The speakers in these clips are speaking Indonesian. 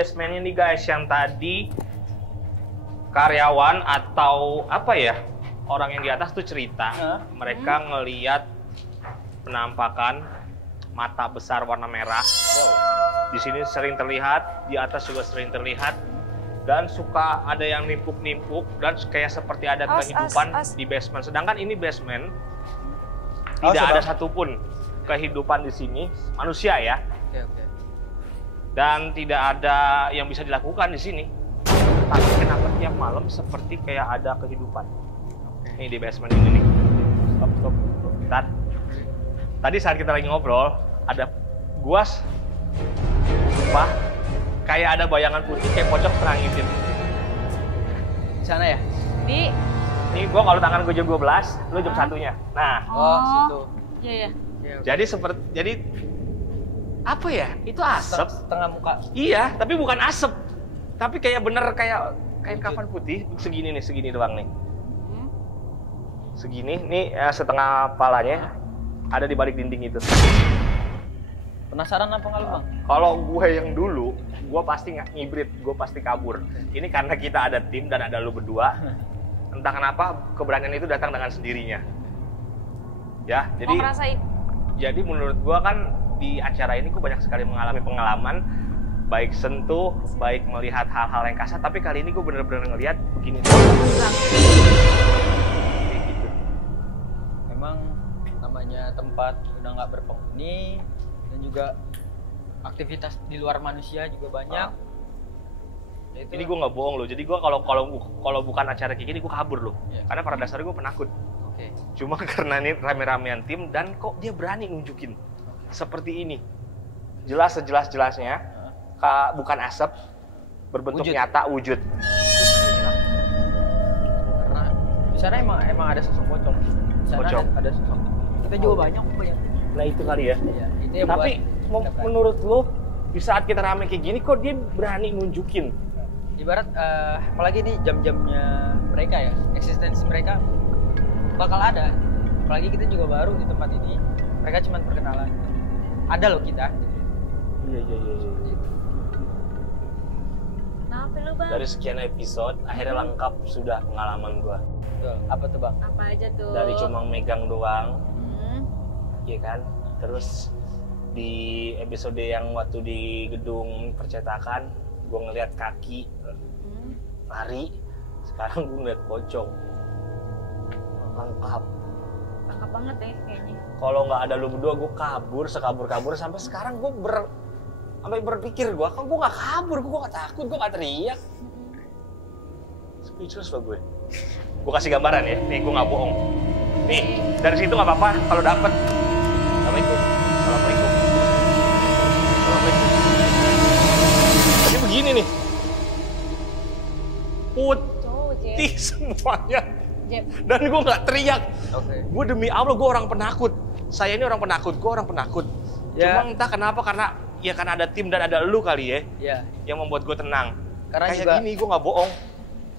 basementnya nih guys, yang tadi karyawan atau apa ya, orang yang di atas tuh cerita, mereka ngeliat penampakan mata besar warna merah. Di sini sering terlihat, di atas juga sering terlihat, dan suka ada yang nimpuk-nimpuk dan kayak seperti ada kehidupan di basement. Sedangkan ini basement, tidak ada satupun kehidupan di sini, manusia ya. Dan tidak ada yang bisa dilakukan di sini. Tapi kenapa tiap malam seperti kayak ada kehidupan? Ini di basement ini nih. Stop. Bentar. Tadi saat kita lagi ngobrol, ada guas. Sumpah, kayak ada bayangan putih kayak pocong setengah ngitir. Di sana ya? Nih gua kalau tangan gue jam 12, lu jam 1-nya. Nah. Situ. Iya. Jadi apa ya? Itu asap. Setengah muka. Iya, tapi bukan asap. Tapi kayak bener kayak kafan putih segini doang nih. Segini, nih setengah palanya ada di balik dinding itu. Penasaran apa nggak lu, Bang? Kalau gue yang dulu, gue pasti nggak ngibrit, gue pasti kabur. Ini karena kita ada tim dan ada lu berdua. Entah kenapa keberanian itu datang dengan sendirinya. Ya, jadi. Mau ngerasain? Jadi menurut gue kan di acara ini gue banyak sekali mengalami pengalaman, baik sentuh, baik melihat hal-hal yang kasar. Tapi kali ini gue bener-bener ngelihat begini. Kayak gitu. Memang namanya tempat udah nggak berpenghuni. Dan juga aktivitas di luar manusia juga banyak. Itu ini gue nggak bohong loh. Jadi gue kalau bukan acara kayak gini gue kabur loh. Karena pada dasarnya gue penakut. Cuma karena ini rame-ramean tim dan kok dia berani nunjukin seperti ini. Jelas sejelas-jelasnya bukan asap, berbentuk nyata wujud. Karena di sana emang ada sosok pocong. Di sana ada sosok. Kita juga banyak. Nah itu kali ya. Itu tapi menurut lo di saat kita rame kayak gini kok dia berani nunjukin? Ibarat apalagi nih jam-jamnya mereka ya, eksistensi mereka bakal ada. Apalagi kita juga baru di tempat ini, mereka cuma perkenalan. Ada loh kita. Iya. Kenapa lu, Bang? Dari sekian episode akhirnya lengkap sudah pengalaman gua. Betul. Apa tuh, Bang? Apa aja tuh? Dari cuma megang doang. Iya kan? Terus di episode yang waktu di gedung percetakan gue ngeliat kaki lari, sekarang gue ngeliat pocong. Lengkap banget ya kayaknya. Kalau nggak ada lu berdua gue sekabur sampai sekarang gue sampai berpikir gue nggak kabur, gue nggak takut, gue nggak teriak. Speechless lah gue kasih gambaran ya, nih gue nggak bohong. Nih dari situ nggak apa-apa kalau dapet. Assalamualaikum. Jadi begini nih, putih semuanya, dan gue nggak teriak. Gue demi Allah gue orang penakut. Saya ini orang penakut, gue orang penakut. Cuma entah kenapa karena ada tim dan ada lu kali ya, yang membuat gue tenang. Karena kayak juga gini gue nggak bohong.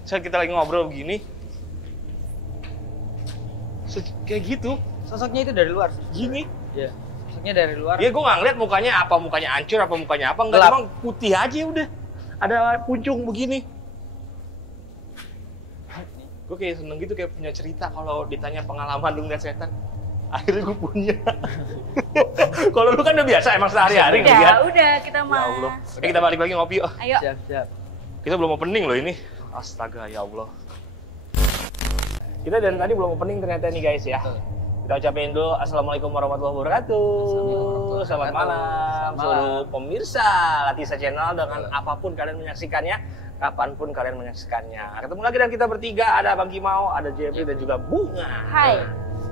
Saat kita lagi ngobrol begini, kayak gitu. Sosoknya itu dari luar. Gini. Iya. Sosoknya dari luar. Iya, gue nggak ngeliat mukanya hancur, mukanya apa, enggak, emang putih aja udah. Ada puncung begini. Gue kayak seneng gitu, kayak punya cerita kalau ditanya pengalaman lu ngeliat setan. Akhirnya gue punya. Kalau lu kan udah biasa emang sehari-hari kan? Ya udah, kita mah. Ya Allah. Kita balik lagi ngopi yuk. Ayo. Siap. Kita belum opening loh ini. Astaga, ya Allah. Kita dari tadi belum opening ternyata nih guys ya. Kita ucapin dulu Assalamualaikum warahmatullahi wabarakatuh. Selamat malam seluruh pemirsa Latisa Channel dengan apapun kalian menyaksikannya, kapanpun kalian menyaksikannya. Ketemu lagi dan kita bertiga, ada Bang Kimau, ada Jeffrey dan juga Bunga. Hai.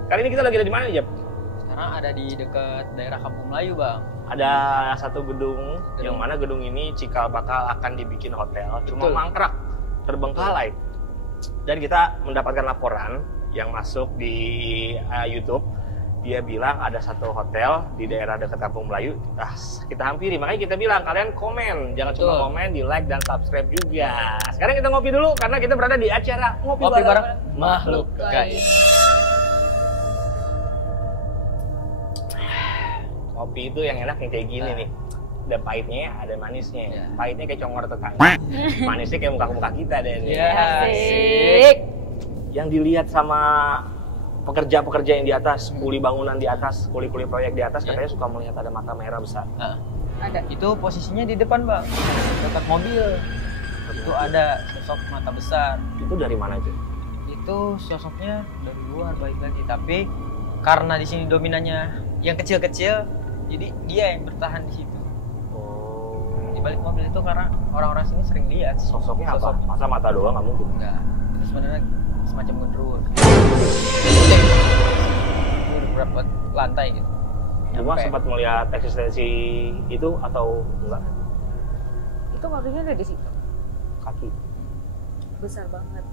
Kali ini kita lagi ada di mana, Jeff? Sekarang ada di dekat daerah Kampung Melayu, Bang. Ada satu gedung yang mana gedung ini cikal bakal akan dibikin hotel, cuma mangkrak, terbengkalai. Dan kita mendapatkan laporan yang masuk di YouTube. Dia bilang ada satu hotel di daerah dekat Kampung Melayu. Kita hampiri, makanya kita bilang kalian komen, jangan cuma komen, di like dan subscribe juga. Sekarang kita ngopi dulu karena kita berada di acara ngopi bareng makhluk gaib. Kopi itu yang enak yang kayak gini nih. ada pahitnya, ada manisnya. Iya. Pahitnya kayak congor tetangga, manisnya kayak muka-muka kita deh. Iya, Asik. Yang dilihat sama pekerja-pekerja yang di atas, kuli bangunan di atas, kuli-kuli proyek di atas, Iya. katanya suka melihat ada mata merah besar. Nah, Ada. itu posisinya di depan bang, dekat mobil. Itu ada sosok mata besar. Itu dari mana itu? Itu sosoknya dari luar baik lagi, tapi karena di sini dominannya yang kecil-kecil, jadi dia yang bertahan di situ. Oh. Di balik mobil itu karena orang-orang sini sering lihat Sosoknya apa? Sosok. Masa mata doang nggak mungkin? Enggak, itu sebenarnya semacam genderuwo. Itu beberapa lantai gitu. Cuma Nyampe. sempat melihat eksistensi itu atau enggak? Itu kakinya ada di situ. Kaki. Besar banget.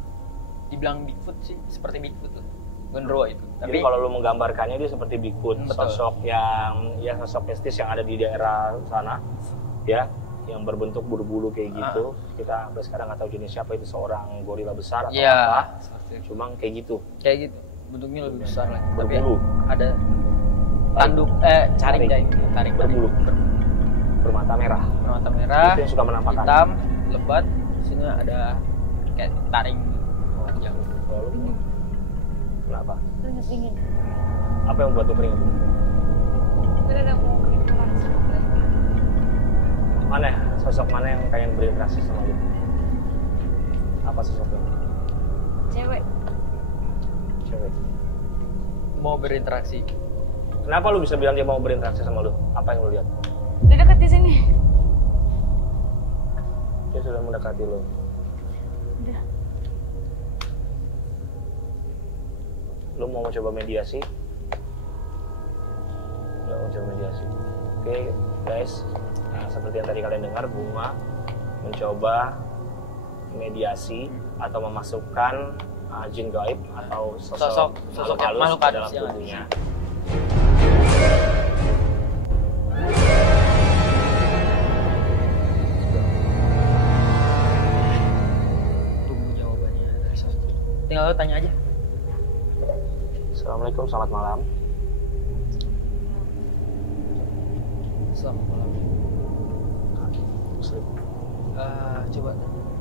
Dibilang Bigfoot sih, seperti Bigfoot tuh. Genderuwo itu. Jadi kalau lu menggambarkannya dia seperti Bigfoot, Betul. sosok yang ya sosok mistis yang ada di daerah sana, ya, yang berbentuk bulu-bulu kayak gitu. Kita sampai sekarang nggak tahu jenisnya apa, itu seorang gorila besar atau Iya, apa. seperti itu. Cuma kayak gitu, Kayak gitu. Bentuknya lebih besar lagi. Tapi berbulu, ada tanduk taring taring berbulu, bermata merah. bermata merah, Itu yang suka menampakkan. hitam, lebat. Sini ada kayak taring panjang. Lalu, kenapa? Keringet dingin. Apa yang buat lu keringet? Tadi ada mau interaksi. Mana sosok mana yang pengen berinteraksi sama lu? Apa sosoknya? Cewek. Cewek. Mau berinteraksi. Kenapa lu bisa bilang dia mau berinteraksi sama lu? Apa yang lu lihat? Dia deket di sini. Dia sudah mendekati lu. Udah. Lu mau coba mediasi? Nggak mau coba mediasi. Oke, guys. Nah, seperti yang tadi kalian dengar, Bunga mencoba mediasi atau memasukkan jin gaib atau sosok Sosok halus makhluk ke halus dalam yang ada. tubuhnya. Tunggu jawabannya dari sosok. Tinggal lo tanya aja. Assalamualaikum, selamat malam. Selamat malam. Muslim, Coba.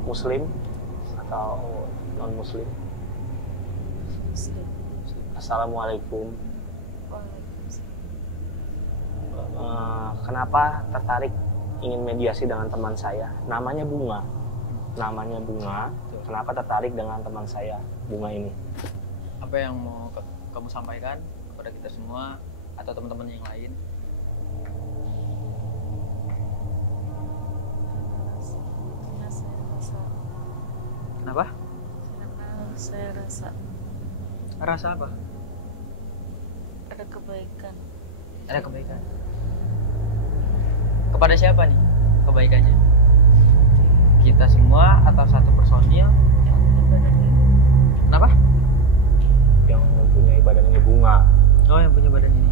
Muslim atau non Muslim? Muslim. Assalamualaikum. Waalaikumsalam. Kenapa tertarik ingin mediasi dengan teman saya? Namanya Bunga. Namanya Bunga. Kenapa tertarik dengan teman saya, Bunga ini? Apa yang mau kamu sampaikan kepada kita semua atau teman-teman yang lain? Karena saya rasa. Kenapa? Karena saya rasa Rasa apa? ada kebaikan. Ada kebaikan. Kepada siapa nih kebaikannya? Kita semua atau satu personil? Yang ibadah ini. Kenapa? Yang mempunyai badan ini Bunga. Oh, yang punya badan ini.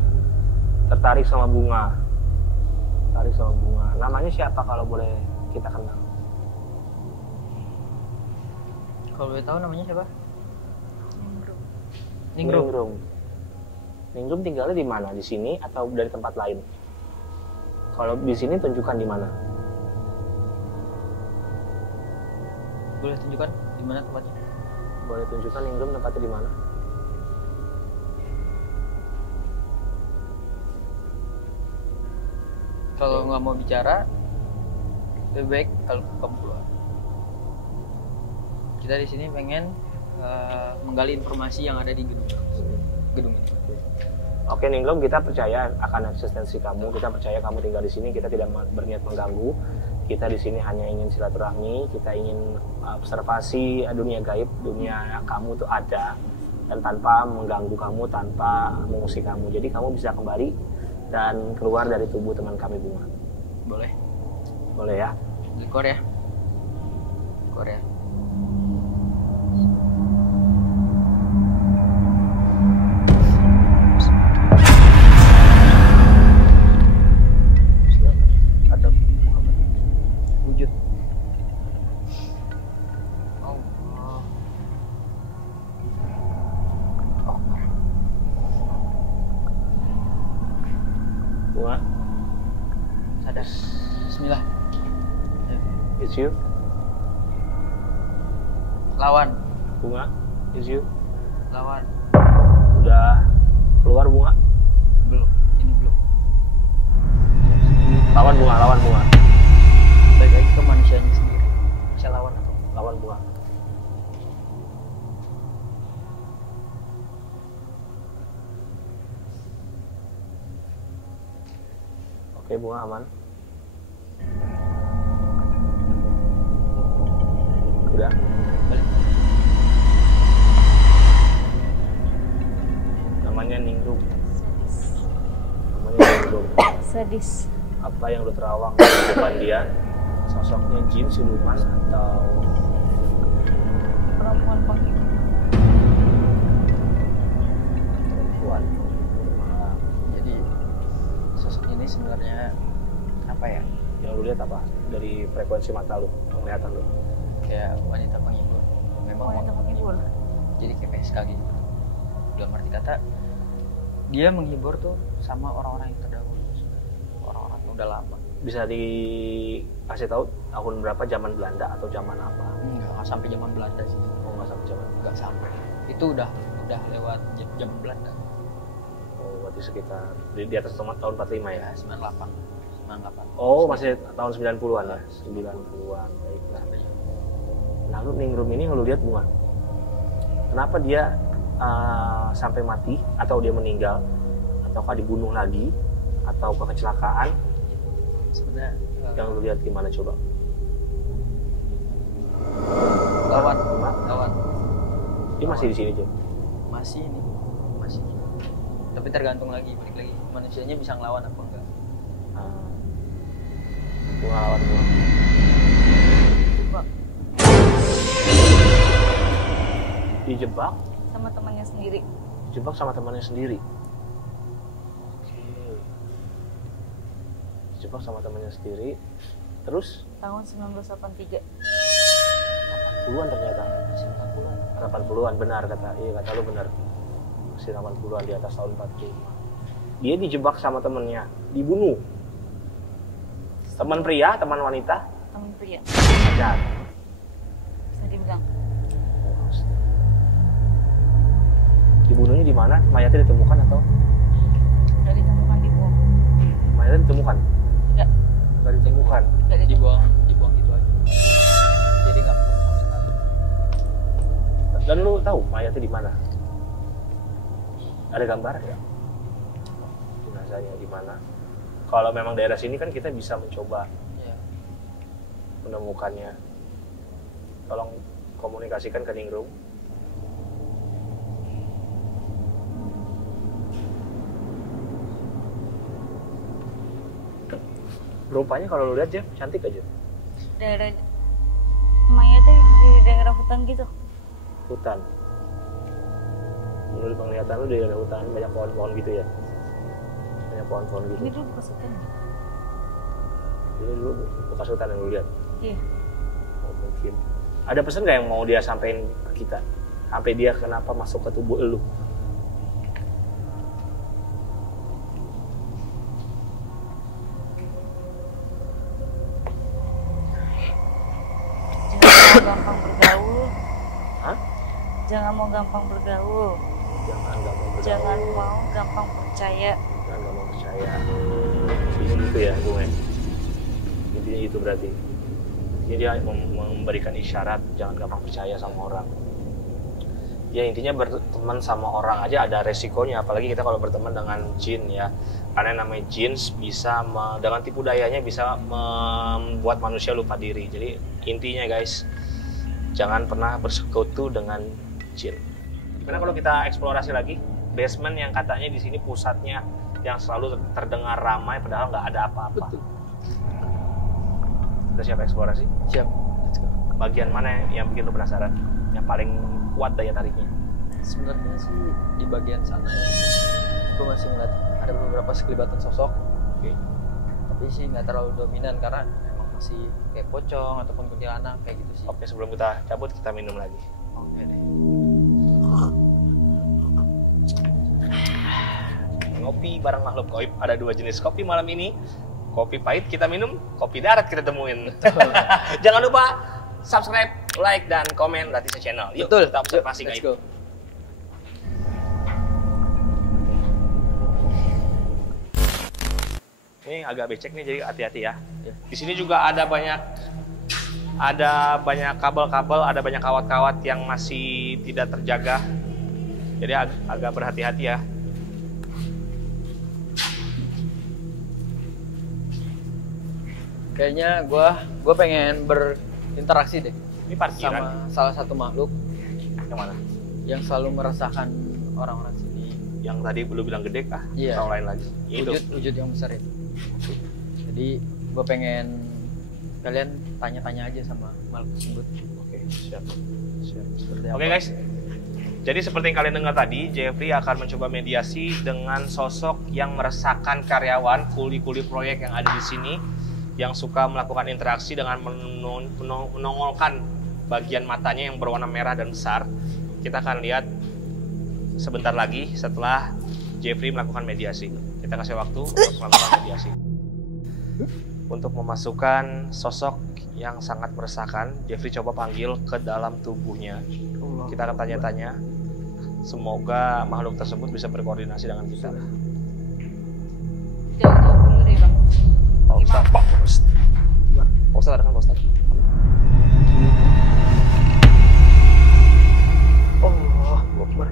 Tertarik sama Bunga. Tertarik sama Bunga. Namanya siapa kalau boleh kita kenal? Kalau boleh tahu namanya siapa? Nimbrung. Ningrum. Ningrum. Ningrum tinggalnya di mana? Di sini atau dari tempat lain? Kalau di sini tunjukkan di mana? Boleh tunjukkan di mana tempatnya? Boleh tunjukkan Ningrum tempatnya di mana? Kalau nggak mau bicara, lebih baik kalau kamu keluar. Kita di sini pengen menggali informasi yang ada di gedung ini. Oke Ningrum, kita percaya akan eksistensi kamu. Kita percaya kamu tinggal di sini. Kita tidak berniat mengganggu. Kita di sini hanya ingin silaturahmi. Kita ingin observasi dunia gaib, dunia kamu tuh ada, dan tanpa mengganggu kamu, tanpa mengusik kamu. Jadi kamu bisa kembali dan keluar dari tubuh teman kami Bunga. Boleh? Boleh ya? Keluar ya? Keluar ya? Ada Muhammad. Wujud. Bunga, Sadar. It's you. Lawan. Bunga, it's you. Lawan. Udah keluar Bunga? Belum. Ini belum. Lawan Bunga. Balik lagi ke manusianya sendiri. Bisa lawan atau Lawan Bunga. Oke, Bunga aman. Udah. balik. Namanya Ningrum. Sadis. Namanya Ningrum. Sadis. Apa yang udah terawang di depan dia? Sosoknya jin, siluman, atau Perempuan penghibur. perempuan? Jadi sosok ini sebenarnya apa ya? Yang lu lihat apa? Dari frekuensi mata lu, penglihatan lu. Kayak wanita penghibur. Memang Wanita penghibur. Jadi kayak PSK gitu. Dalam arti kata dia menghibur tuh sama orang-orang yang terdahulu, orang-orang yang udah lama. Bisa dikasih tahu tahun berapa, zaman Belanda atau zaman apa? Nggak sampai zaman Belanda sih. Oh, nggak sampai zaman. Nggak sampai. Itu udah lewat zaman Belanda. Oh, berarti sekitar di atas tahun 45 ya? Ya 98. Oh, masih tahun 90-an ya? 90-an, baiklah. Lalu Ningrum ini yang lu lihat Bunga, kenapa dia sampai mati, atau dia meninggal, ataukah dibunuh lagi, atau kecelakaan? Sebenarnya Yang lu lihat gimana coba? lawan. Dia masih di sini Jom? Masih. Tapi tergantung lagi, balik lagi manusianya bisa ngelawan apa enggak. Bunga lawan Bunga. Jebak Dijebak? sama temannya sendiri. Dijebak sama temannya sendiri. Oke. Dijebak sama temannya sendiri. Terus? Tahun 1983. 80-an ternyata. Masih 40-an. 80-an benar kata lu benar. Masih 80-an, di atas tahun 45. Dia dijebak sama temennya, dibunuh. Teman pria, teman wanita, Teman pria. pacar. Bisa dibilang. Dibunuhnya di mana? Mayatnya ditemukan atau? Nggak ditemukan, dibuang. Mayatnya ditemukan? Nggak. Nggak ditemukan. Nggak ditemukan. Dibuang gitu aja. Jadi nggak ketemu sama sekali. Dan lu tahu mayatnya di mana? Ada gambar ya? Jenazahnya di mana? Kalau memang daerah sini kan kita bisa mencoba Iya. menemukannya. Tolong komunikasikan ke Ningrum. Rupanya kalau lu lihat Jeff, cantik aja. Daerah mayatnya di daerah hutan gitu. Hutan. Menurut penglihatan lu di daerah hutan banyak pohon-pohon gitu ya? Banyak pohon-pohon gitu. Ini dulu bekas hutan. Ini dulu bekas hutan yang lu lihat. Iya. Oh, mungkin. Ada pesan nggak yang mau dia sampaikan ke kita? Sampai dia kenapa masuk ke tubuh lu? Jangan mau gampang bergaul. Hah? Jangan mau gampang bergaul. Jangan gampang bergaul. Jangan mau gampang percaya. Jangan gampang percaya. Intinya gitu ya, Bung. Intinya itu berarti. Jadi dia memberikan isyarat jangan gampang percaya sama orang. Ya intinya berteman sama orang aja ada resikonya, apalagi kita kalau berteman dengan jin ya. Karena namanya jin bisa dengan tipu dayanya bisa membuat manusia lupa diri. Jadi intinya guys, jangan pernah bersekutu dengan jin. Gimana kalau kita eksplorasi lagi basement yang katanya di sini pusatnya yang selalu terdengar ramai padahal nggak ada apa-apa. Betul. Kita siap eksplorasi? Siap. Let's go. Bagian mana yang bikin lu penasaran? Yang paling kuat daya tariknya? Sebenarnya sih di bagian sana ya. Aku masih ngeliat ada beberapa sekelibatan sosok. Oke. Tapi sih nggak terlalu dominan karena emang masih kayak pocong ataupun kuntilanak kayak gitu sih. Oke, sebelum kita cabut kita minum lagi. Oke deh. Ngopi bareng makhluk gaib. Ada 2 jenis kopi malam ini. Kopi pahit kita minum, kopi darat kita temuin. Jangan lupa subscribe, like, dan komen Latisa Channel. Yuk, Betul. kita observasi Let's gaib. go. Ini agak becek nih, jadi hati-hati ya. Di sini juga ada banyak kabel-kabel, ada banyak kawat-kawat yang masih tidak terjaga. Jadi agak berhati-hati ya. Kayaknya gua pengen berinteraksi deh Ini parkiran. sama salah satu makhluk Yang mana? yang selalu meresahkan orang-orang sini. Yang tadi belum bilang gede kah? Iya. Atau lain lagi? Itu. Wujud yang besar itu. Jadi gua pengen kalian tanya-tanya aja sama makhluk tersebut. Oke, siap. Seperti Oke apa. guys, jadi seperti yang kalian dengar tadi, Jeffrey akan mencoba mediasi dengan sosok yang meresahkan karyawan kuli-kuli proyek yang ada di sini, yang suka melakukan interaksi dengan menongolkan bagian matanya yang berwarna merah dan besar. Kita akan lihat sebentar lagi setelah Jeffrey melakukan mediasi. Kita kasih waktu untuk melakukan mediasi. Untuk memasukkan sosok yang sangat meresahkan, Jeffrey coba panggil ke dalam tubuhnya. Kita akan tanya-tanya. Semoga makhluk tersebut bisa berkoordinasi dengan kita. Jauh-jauh dulu deh bang. Pak Ustadz, Pak Ustadz ada kan Pak Ustadz? Allah Akbar.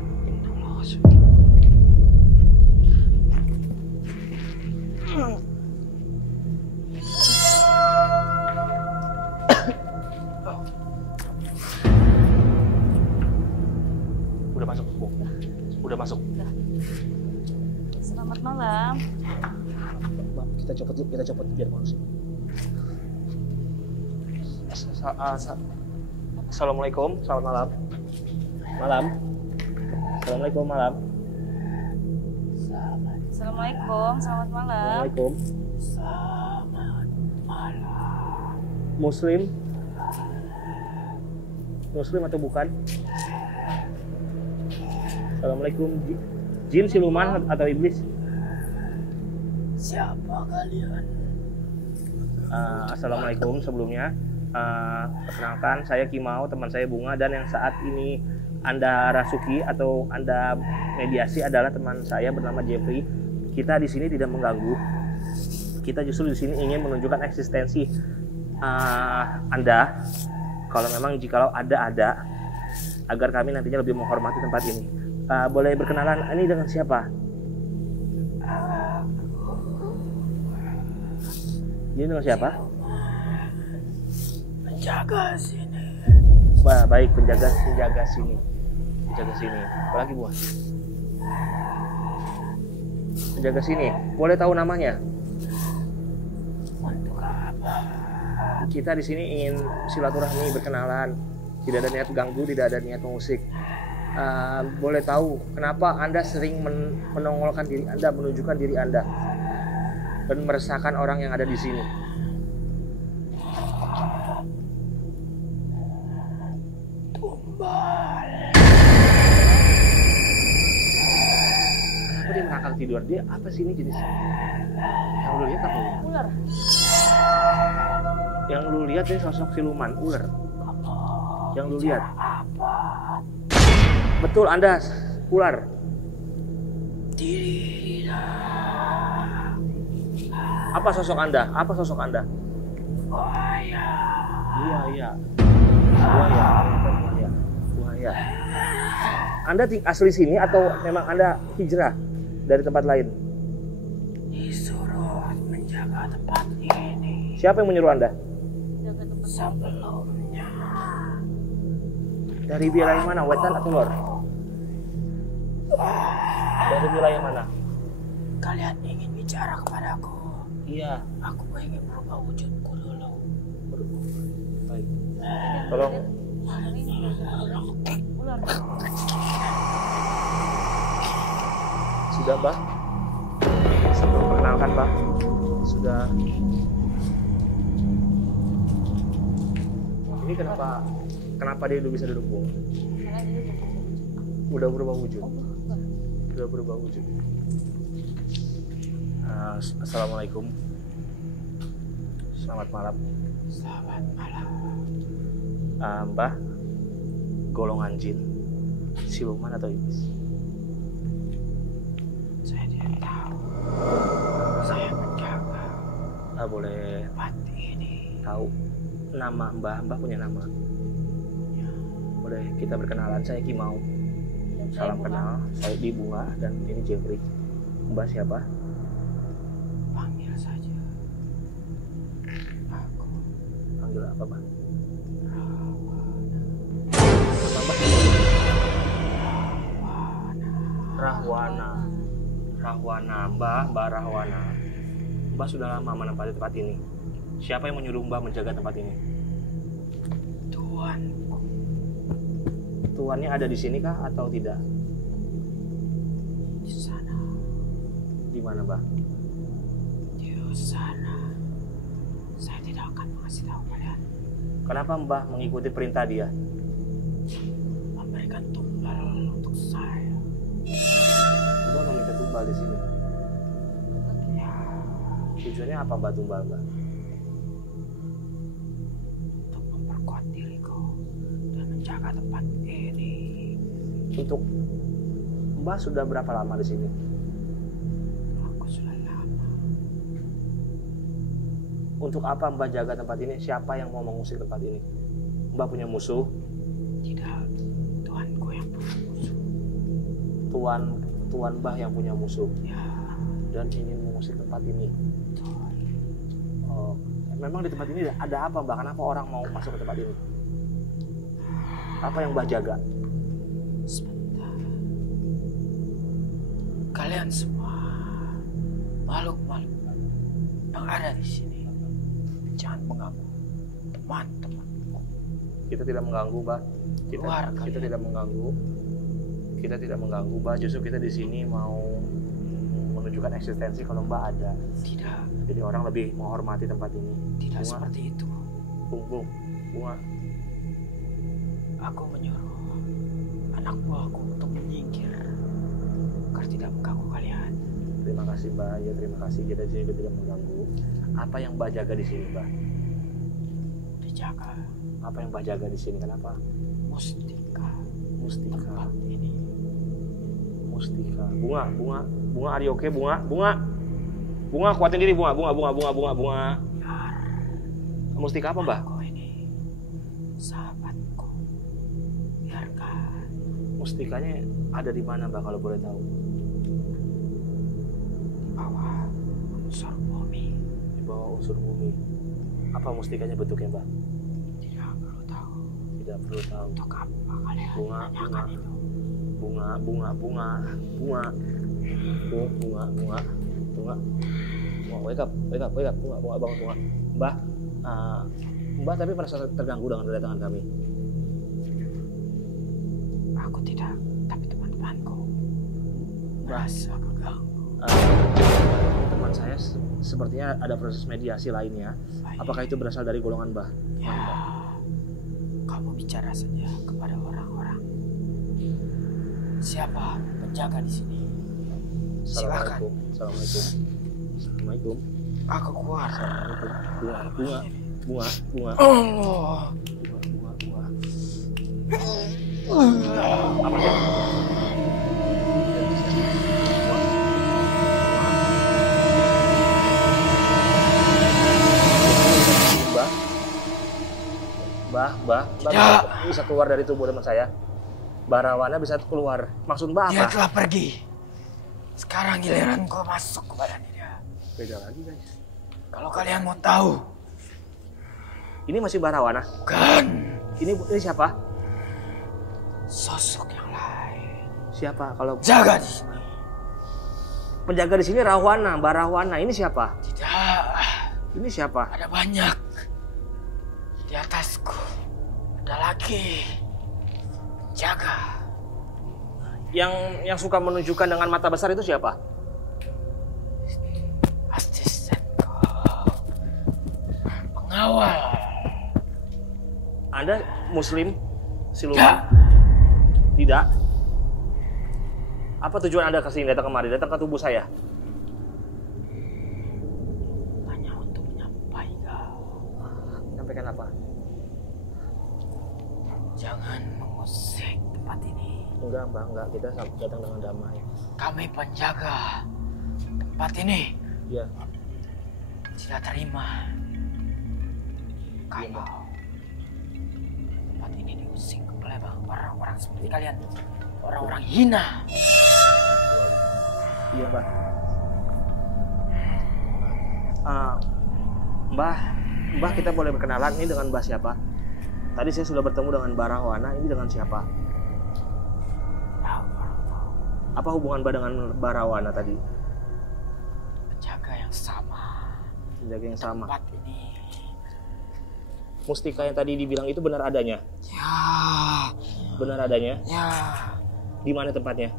Udah masuk, Bu. Udah masuk. Selamat malam. Kita copot biar manusia. Assalamualaikum, selamat malam. Malam. Assalamualaikum, malam. Assalamualaikum, selamat malam. Assalamualaikum. Muslim? Muslim atau bukan? Assalamualaikum. Jin, siluman atau iblis? Siapa kalian? Assalamualaikum sebelumnya. Perkenalkan, saya Kimau, teman saya Bunga, dan yang saat ini Anda rasuki atau Anda mediasi adalah teman saya bernama Jeffrey. Kita di sini tidak mengganggu. Kita justru di sini ingin menunjukkan eksistensi Anda. Kalau memang jikalau ada, agar kami nantinya lebih menghormati tempat ini. Boleh berkenalan, ini dengan siapa? Ini dengan siapa? Penjaga sini. Baik, penjaga sini. Penjaga sini. Apa lagi, Bu? Penjaga sini. Boleh tahu namanya? Untuk apa? Kita di sini ingin silaturahmi, berkenalan. Tidak ada niat ganggu, tidak ada niat mengusik. Boleh tahu kenapa Anda sering menongolkan diri Anda, menunjukkan diri Anda dan meresahkan orang yang ada di sini? Tumbal. Kenapa dia ngakak tidur? Dia apa sih ini jenisnya? Yang lu lihat apa? Ular. Yang lu lihat ini sosok siluman, ular. Yang lu lihat. Betul, Anda ular. Apa sosok Anda? Apa sosok Anda? Buaya. Buaya. Anda asli sini atau memang Anda hijrah dari tempat lain? Disuruh menjaga tempat ini. Siapa yang menyuruh Anda? Jaga tempat. Sebelumnya Dari wilayah mana? Wetan atau lor? Dari wilayah mana? kalian ingin bicara kepadaku. Iya. Aku ingin berubah wujudku dulu. Baik. Tolong. Ular. Sudah, Mbak? Sebelum perkenalkan, Mbak. Sudah. Ini kenapa dia udah bisa duduk, Bu? Karena dia Udah berubah wujud. berubah. Udah berubah wujud. Assalamualaikum. Selamat malam. Selamat malam. Mbah, golongan jin, siluman atau iblis? Saya tidak tahu. Saya menjaga Boleh tempat ini. tahu nama Mbah? Mbah punya nama? Ya. Boleh kita berkenalan? Saya Kimau. Dan saya Salam Bunga. kenal. Saya di Bunga dan ini Jeffrey. Mbah siapa? Panggil saja. Aku Panggil apa, Mbah? Rahwana. Rahwana. Mbah Rahwana. Mbah sudah lama menempati tempat ini. Siapa yang menyuruh Mbah menjaga tempat ini? Tuanku. Tuannya ada di sini kah atau tidak? Di sana. Di mana, Mbah? Di sana. Saya tidak akan mengasih tahu kalian. Kenapa Mbah mengikuti perintah dia? Memberikan tumbal untuk saya. Mbah meminta tumbal di sini. Ya, Tujuannya apa Mbah tumbal, Mbah? untuk memperkuat diriku dan menjaga tempat ini. Untuk Mbah sudah berapa lama di sini? Aku sudah lama. Untuk apa Mbah jaga tempat ini? Siapa yang mau mengusir tempat ini? Mbah punya musuh? Tidak, Tuanku yang punya musuh. Tuan Mbah yang punya musuh Ya, dan ingin mengusir tempat ini. Tuan. Oh, memang di tempat ini ada apa, Mbah? Kenapa orang mau masuk ke tempat ini? Apa yang Mbah jaga? Sebentar. Kalian semua makhluk-makhluk yang ada di sini, jangan mengganggu teman-temanku. Kita tidak mengganggu, Mbah. Keluar Kita kalian. tidak mengganggu. Kita tidak mengganggu, Mbah. Justru kita di sini mau menunjukkan eksistensi kalau Mbah ada. Tidak, Jadi orang lebih menghormati tempat ini. tidak Bunga, seperti itu. Bunga. Aku menyuruh anak buahku untuk menyingkir agar tidak mengganggu kalian. Terima kasih, Mbah. Ya, terima kasih. Kita di sini juga tidak mengganggu. Apa yang Mbah jaga di sini, Mbah? Dijaga Apa yang Mbah jaga di sini? Kenapa? mustika Mustika. tempat ini. Mustika. Bunga, are you okay, Bunga, kuatin diri, Bunga. Biar Mustika apa, Mbah? aku ini sahabatku. Biarkan. Mustikanya ada di mana, Mbah, kalau boleh tahu? Di bawah unsur bumi. Di bawah unsur bumi. Apa mustikanya bentuknya, Mbah? Tidak perlu tahu. Tidak perlu tahu. Untuk apa kalian Bunga, menanyakan itu? Bunga. Wake up, Bunga, bangun, Bunga. Mbah, Mbah tapi merasa terganggu dengan kedatangan kami. Aku tidak, tapi teman-temanku merasa keganggu. Teman saya sepertinya ada proses mediasi lainnya. Apakah itu berasal dari golongan Mbah? Ya, kamu bicara saja kepada orang-orang. Siapa penjaga di sini? Silakan. Assalamualaikum. Aku keluar. Bunga. Allah. Bunga. Apa ya? Mbah, bisa keluar dari tubuh teman saya. Barawana bisa keluar. Maksud Mbah Dia apa? telah pergi. Sekarang giliranku masuk ke badan dia. Beda lagi, guys. Kalau kalian mau tahu, Ini masih Barawana. kan Ini siapa? sosok yang lain. Siapa? Kalau Jaga di sini. penjaga di sini Rahwana, Barawana. Ini siapa? Tidak, Ini siapa? ada banyak. Di atasku ada lagi penjaga. Yang suka menunjukkan dengan mata besar itu siapa? Asistenku, pengawal. Anda Muslim? Siluman? Ya, Tidak. Apa tujuan Anda kesini, datang kemari, datang ke tubuh saya? hanya untuk menyampaikan sampaikan apa? Jangan mengusik tempat ini. Enggak, Mbah, enggak. Kita datang dengan damai. Kami penjaga tempat ini. Iya. Tidak terima Iya, Mbah. kalau tempat ini diusik oleh orang-orang seperti kalian. Orang-orang hina. Iya, Mbah. Mbah, kita boleh berkenalan ini dengan Mbah siapa? Tadi saya sudah bertemu dengan Barawana, ini dengan siapa? Apa hubungan Mbah dengan Barawana tadi? Penjaga yang sama. Penjaga yang sama. Tempat ini. Mustika yang tadi dibilang itu benar adanya? Ya. Benar adanya? Ya. Di mana tempatnya?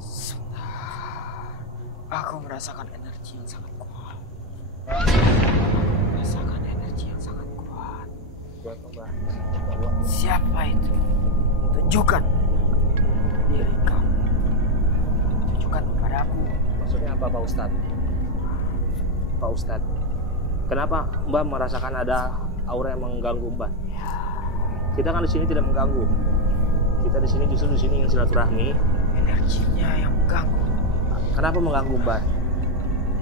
Sebentar. Aku merasakan energi yang sangat kuat. Merasakan energi yang sangat kuat. Siapa itu? Tunjukkan diri kamu. Tunjukkan kepada aku. Maksudnya apa, Pak Ustadz? Pak Ustadz, kenapa Mbah merasakan ada aura yang mengganggu Mbah? Kita kan di sini tidak mengganggu. Kita di sini justru ingin silaturahmi. Energinya yang mengganggu. Kenapa mengganggu Mbah?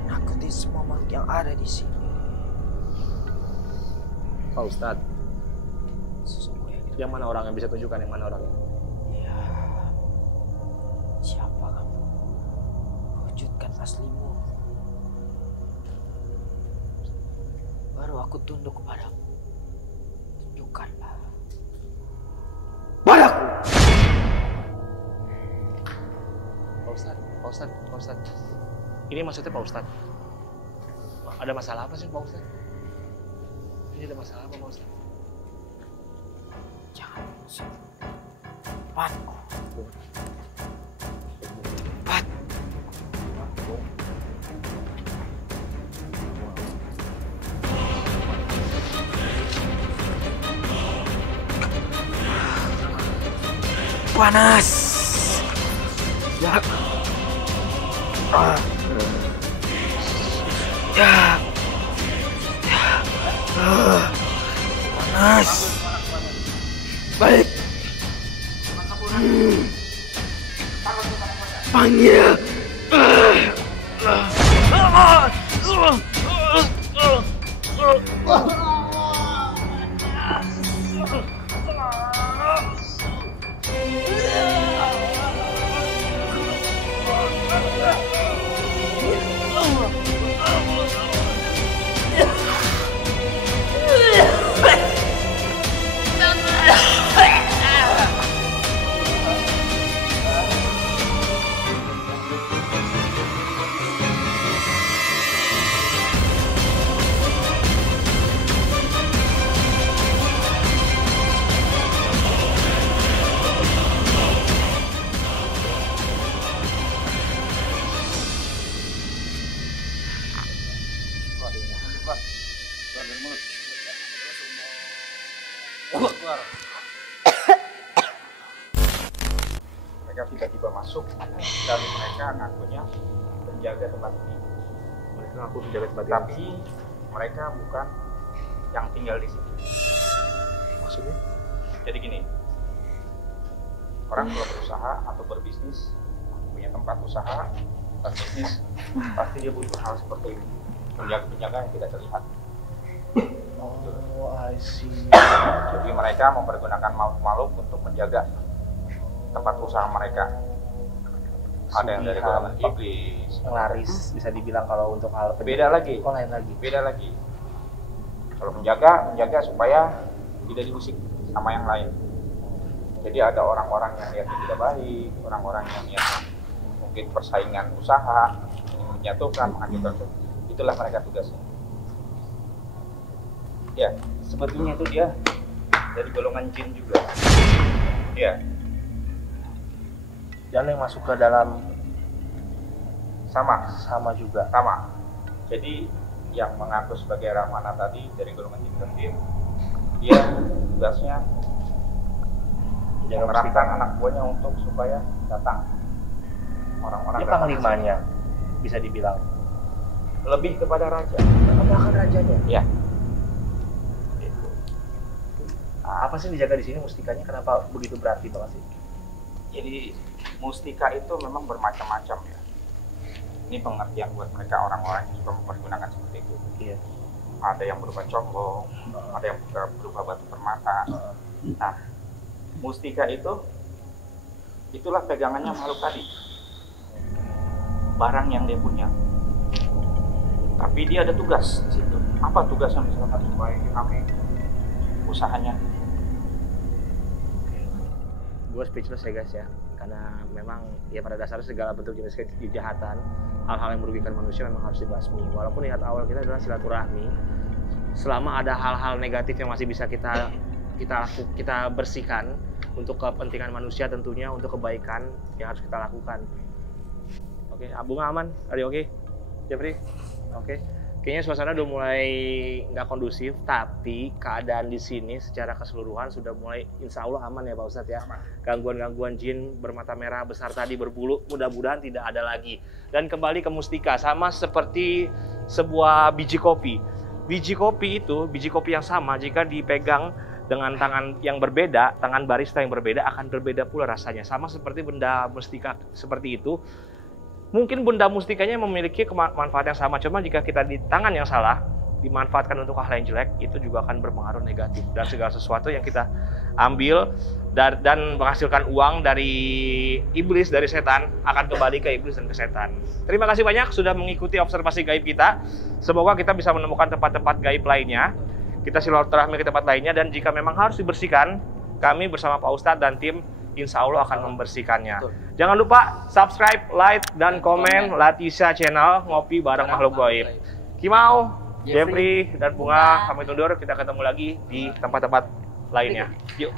Nakuti semua makhluk yang ada di sini. Pak Ustadz, Sesungguhnya gitu. yang mana orang yang bisa tunjukkan yang mana orangnya? Ya. Siapa kamu? Wujudkan aslimu. Baru aku tunduk kepadamu. Tunjukkanlah. Padaku! Pak Ustadz. Ini maksudnya Pak Ustadz. Ada masalah apa sih Pak Ustadz? Ini ada masalah apa Pak Ustadz? Jangan musuh. Padaku. Pad. Panas. Ya. Ya. Panas. Baik. Panggil. Mereka tiba-tiba masuk dan mereka ngakunya penjaga tempat ini. Mereka ngaku penjaga tempat ini. Tapi mereka bukan yang tinggal di sini. Maksudnya? Jadi gini, orang kalau berusaha atau berbisnis, punya tempat usaha, tempat bisnis, pasti dia butuh hal seperti ini. Penjaga-penjaga yang tidak terlihat. Oh, I see. Jadi mereka mempergunakan makhluk-makhluk untuk menjaga tempat usaha mereka. Ada yang dari golongan iblis, Penglaris bisa dibilang kalau untuk hal beda lagi. Oh, lain lagi. Beda lagi. Kalau menjaga supaya tidak diusik sama yang lain. Jadi ada orang-orang yang niatnya tidak baik, orang-orang yang niatnya mungkin persaingan usaha, ingin menjatuhkan, menghancurkan. Itulah mereka tugasnya. Ya, sebetulnya itu dia dari golongan jin juga. Ya, Dan yang masuk ke dalam sama juga. sama. Jadi yang mengaku sebagai Rahmana tadi dari golongan jin gendir, dia tugasnya mengerahkan anak buahnya untuk supaya datang orang-orang. Dia datang panglimanya bisa dibilang. lebih kepada raja. Bahkan rajanya. Ya. Nah, Apa sih yang dijaga di sini mustikanya? Kenapa begitu berarti banget sih? jadi mustika itu memang bermacam-macam ya. Ini pengertian buat mereka orang-orang yang juga mempergunakan seperti itu. Iya. Ada yang berupa combong, ada yang berupa batu permata. Nah, mustika itulah pegangannya makhluk tadi. Barang yang dia punya. Tapi dia ada tugas di situ. Apa tugasnya misalkan supaya rame usahanya? Gue speechless ya guys ya, karena memang ya pada dasarnya segala bentuk jenis kejahatan, hal-hal yang merugikan manusia memang harus dibasmi. Walaupun niat awal kita adalah silaturahmi, selama ada hal-hal negatif yang masih bisa kita bersihkan untuk kepentingan manusia, tentunya untuk kebaikan yang harus kita lakukan. Oke, Bunga aman? Are you okay? Jeffrey? Oke. Kayaknya suasana udah mulai nggak kondusif, tapi keadaan di sini secara keseluruhan sudah mulai insya Allah aman ya Pak Ustadz ya. Gangguan-gangguan jin bermata merah besar tadi berbulu mudah-mudahan tidak ada lagi. Dan kembali ke mustika, sama seperti sebuah biji kopi. Biji kopi yang sama jika dipegang dengan tangan yang berbeda, tangan barista yang berbeda akan berbeda pula rasanya. Sama seperti benda mustika seperti itu. Mungkin benda mustikanya memiliki manfaat yang sama, cuma jika kita di tangan yang salah, dimanfaatkan untuk hal yang jelek, itu juga akan berpengaruh negatif. Dan segala sesuatu yang kita ambil dan menghasilkan uang dari iblis, dari setan, akan kembali ke iblis dan ke setan. Terima kasih banyak sudah mengikuti observasi gaib kita. Semoga kita bisa menemukan tempat-tempat gaib lainnya. Kita silaturahmi ke tempat lainnya, dan jika memang harus dibersihkan, kami bersama Pak Ustadz dan tim insya Allah akan membersihkannya. Betul. Jangan lupa subscribe, like, dan komen Latisa Channel Ngopi Bareng Makhluk Gaib. Kimau, Jeffrey, dan Bunga, kami undur. Kita ketemu lagi di tempat-tempat lainnya. Yuk.